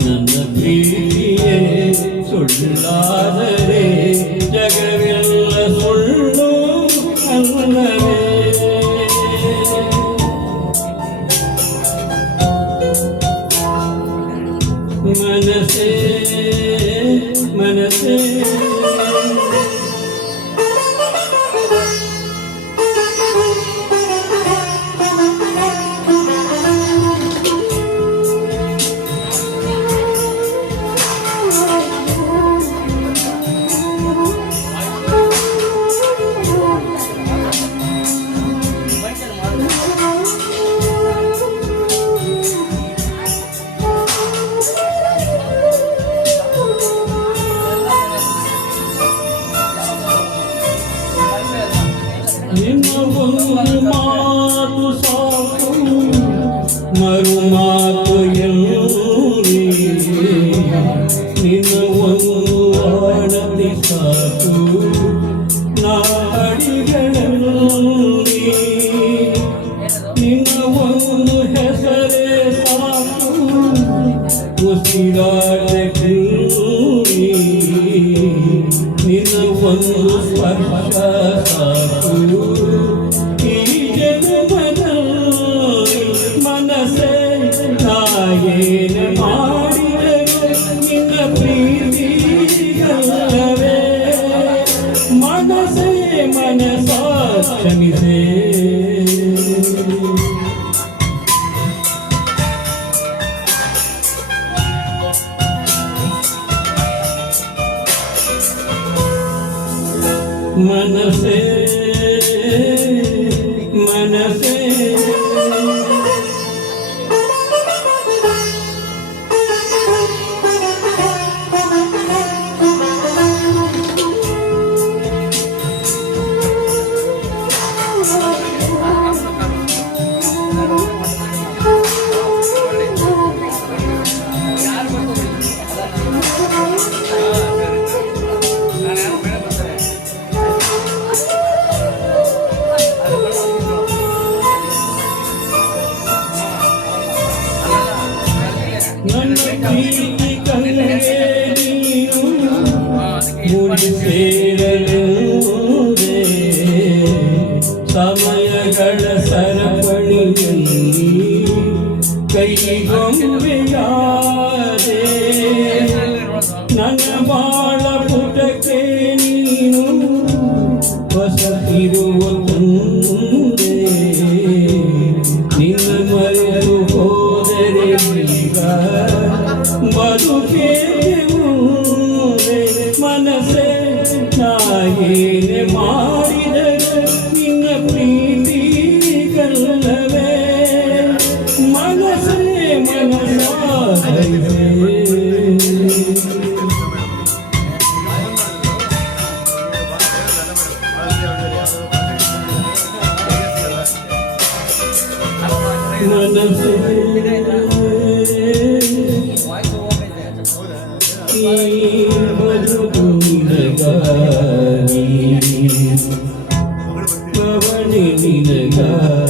ನನ್ನ ಪ್ರೀತಿಯೇ ಸುಳ್ಳಾದರೆ ಜಗವೆಲ್ಲ ಸುಳ್ಳು ಅಲ್ಲವೇ. ಮನಸೇ ಮನಸೇ ನಿನ್ನ ಒಂದು ಮಾತು ಸಾಕು ಮರು ಮಾತು ಎಲ್ಲಿ ನಿನ್ನ ಒಂದು ಆಣತಿ ಸಾಕು ನಾಡಿಗಳಲ್ಲಿ ನಿನ್ನ ಒಂದು ಹೆಸರೇ ಸಾಕು ಉಸಿರಾಟಕ್ಕೆ ನಿನ್ನ ಒಂದು ಸ್ಪರ್ಶ ಸಾಕು ಈ ಜನ್ಮದಲ್ಲಿ. ಮನಸ್ಸೇ ನಾಯೇನು ಮಾಡಿದರೆ ನಿನ್ನ ಪ್ರೀತಿಗಲ್ಲವೇ. ಮನಸ್ಸೇ ಮನಸ ಕ್ಷಮಿಸೇ. ಮನಸೇ ಮನಸೇ ನನ್ನ ಪ್ರೀತಿ ಕಣ್ಣೇ ನೀನು ಮುಡಿ ಸೇರಲುದೇ ಸಮಯಗಳ ಸರಪಳಿಯಲ್ಲಿ ಕೈಗೊಂಬೆಯಾದೆ. ನನ್ನ ಬಾಳ ಪುಟಕ್ಕೆ ನೀನು ಹೊಸತಿರುವ ತಂದೆ. ನಿನ್ನ ಮರೆತು ಹೋದರೆ ಈಗ ಬದುಕೇ ಮುಂದೆ. ಮನಸ್ಸೇ ನಾಯೇನೆ ಮಾಡಿದರೆ ನಿನ್ನ ಪ್ರೀತಿ ಕಲ್ಲವೇ. ಮನಸ್ಸೇ ಮನಸ್ಸಾದರೆ ಮನಸ್ಸೇ ಈ ಬದುಕು ನಿನಗಾಗಿ, ಪವನಿ ನಿನಗಾಗಿ.